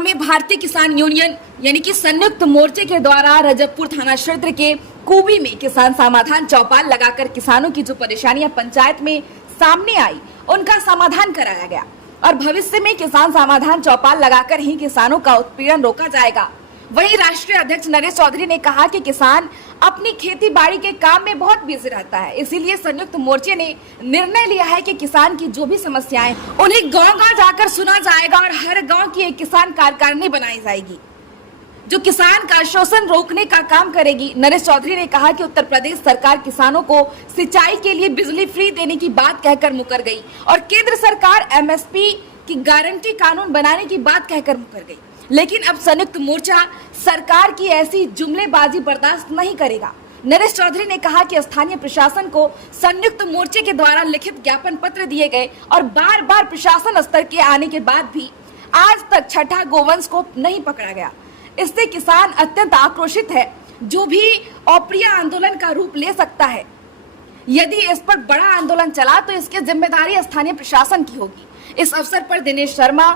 में भारतीय किसान यूनियन यानी कि संयुक्त मोर्चे के द्वारा रजबपुर थाना क्षेत्र के कुबी में किसान समाधान चौपाल लगाकर किसानों की जो परेशानियां पंचायत में सामने आई उनका समाधान कराया गया और भविष्य में किसान समाधान चौपाल लगाकर ही किसानों का उत्पीड़न रोका जाएगा। वहीं राष्ट्रीय अध्यक्ष नरेश चौधरी ने कहा कि किसान अपनी खेती बाड़ी के काम में बहुत बिजी रहता है, इसीलिए संयुक्त मोर्चे ने निर्णय लिया है कि किसान की जो भी समस्याएं उन्हें गांव-गांव जाकर सुना जाएगा और हर गांव की एक किसान कार्यकारिणी बनाई जाएगी जो किसान का शोषण रोकने का काम करेगी। नरेश चौधरी ने कहा कि उत्तर प्रदेश सरकार किसानों को सिंचाई के लिए बिजली फ्री देने की बात कहकर मुकर गई और केंद्र सरकार एमएसपी की गारंटी कानून बनाने की बात कहकर मुकर गई, लेकिन अब संयुक्त मोर्चा सरकार की ऐसी जुमलेबाजी बर्दाश्त नहीं करेगा। नरेश चौधरी ने कहा कि स्थानीय प्रशासन को संयुक्त मोर्चे के द्वारा लिखित ज्ञापन पत्र दिए गए और बार बार प्रशासन स्तर के आने के बाद भी आज तक छठा गोवंश को नहीं पकड़ा गया। इससे किसान अत्यंत आक्रोशित है, जो भी अप्रिय आंदोलन का रूप ले सकता है। यदि इस पर बड़ा आंदोलन चला तो इसकी जिम्मेदारी स्थानीय प्रशासन की होगी। इस अवसर पर दिनेश शर्मा,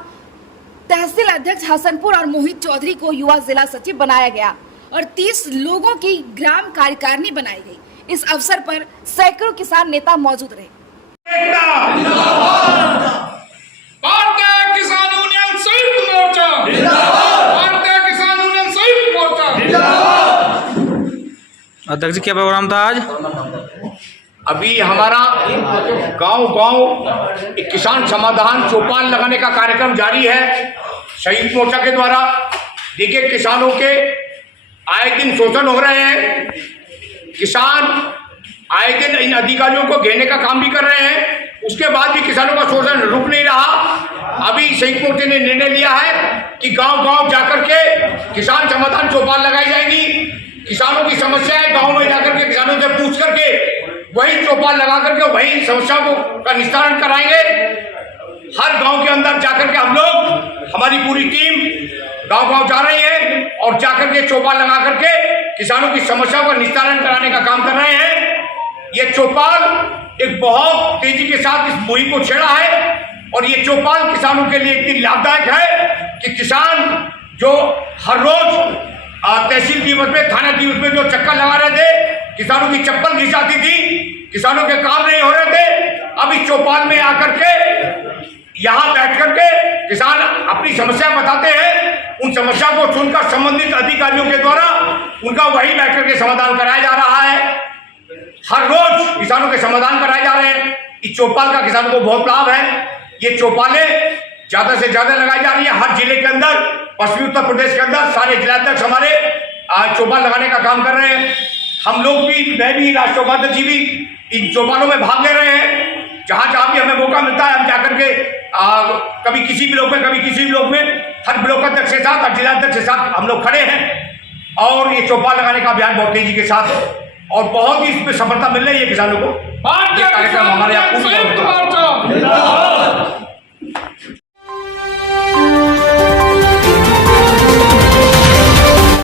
तहसील अध्यक्ष हसनपुर और मोहित चौधरी को युवा जिला सचिव बनाया गया और 30 लोगों की ग्राम कार्यकारिणी बनाई गई। इस अवसर पर सैकड़ों किसान नेता मौजूद रहे। भारतीय किसान यूनियन संयुक्त मोर्चा भारतीय किसान यूनियन संयुक्त मोर्चा। अध्यक्ष जी क्या प्रोग्राम था आज? अभी हमारा गांव-गांव एक किसान समाधान चौपाल लगाने का कार्यक्रम जारी है संयुक्त मोर्चा के द्वारा। देखिए, किसानों के आए दिन शोषण हो रहे हैं, किसान आए दिन इन अधिकारियों को घेरने का काम भी कर रहे हैं, उसके बाद भी किसानों का शोषण रुक नहीं रहा। अभी संयुक्त मोर्चे ने निर्णय लिया है कि गांव-गांव जाकर के किसान समाधान चौपाल लगाई जाएगी। किसानों की समस्याएं गाँव में जाकर के किसानों से पूछ करके वही चौपाल लगा करके वही समस्याओं का निस्तारण कराएंगे। हर गांव के अंदर जाकर के हम लोग, हमारी पूरी टीम गांव-गांव जा रही है और जाकर के चौपाल लगा करके किसानों की समस्याओं का निस्तारण कराने का काम कर रहे हैं। ये चौपाल एक बहुत तेजी के साथ इस मुहिम को छेड़ा है और ये चौपाल किसानों के लिए इतनी लाभदायक है कि किसान जो हर रोज तहसील दिवस में, थाना दिवस में जो चक्कर लगा रहे थे, किसानों की चप्पल घिसाती थी, किसानों के काम नहीं हो रहे थे, अब इस चौपाल में आकर के यहाँ बैठ करके किसान अपनी समस्या बताते हैं। उन समस्याओं को सुनकर संबंधित अधिकारियों के द्वारा उनका वही बैठ करके समाधान कराया जा रहा है। हर रोज किसानों के समाधान कराए जा रहे हैं। इस चौपाल का किसानों को बहुत लाभ है। ये चौपालें ज्यादा से ज्यादा लगाई जा रही है हर जिले के अंदर। पश्चिमी उत्तर प्रदेश के अंदर सारे जिलाध्यक्ष हमारे चौपाल लगाने का काम कर रहे हैं। हम लोग भी, मैं भी, राष्ट्रीय उपाध्यक्ष जी भी इन चौपालों में भाग ले रहे हैं। जहां जहां भी हमें मौका मिलता है हम जाकर के कभी किसी ब्लॉक में, कभी किसी ब्लॉक में, हर ब्लॉक अध्यक्ष के साथ, हर जिलाध्यक्ष के साथ हम लोग खड़े हैं और ये चौपाल लगाने का अभियान बहुत तेजी के साथ और बहुत ही इसमें सफलता मिल रही है किसानों को। ये कार्यक्रम हमारे यहाँ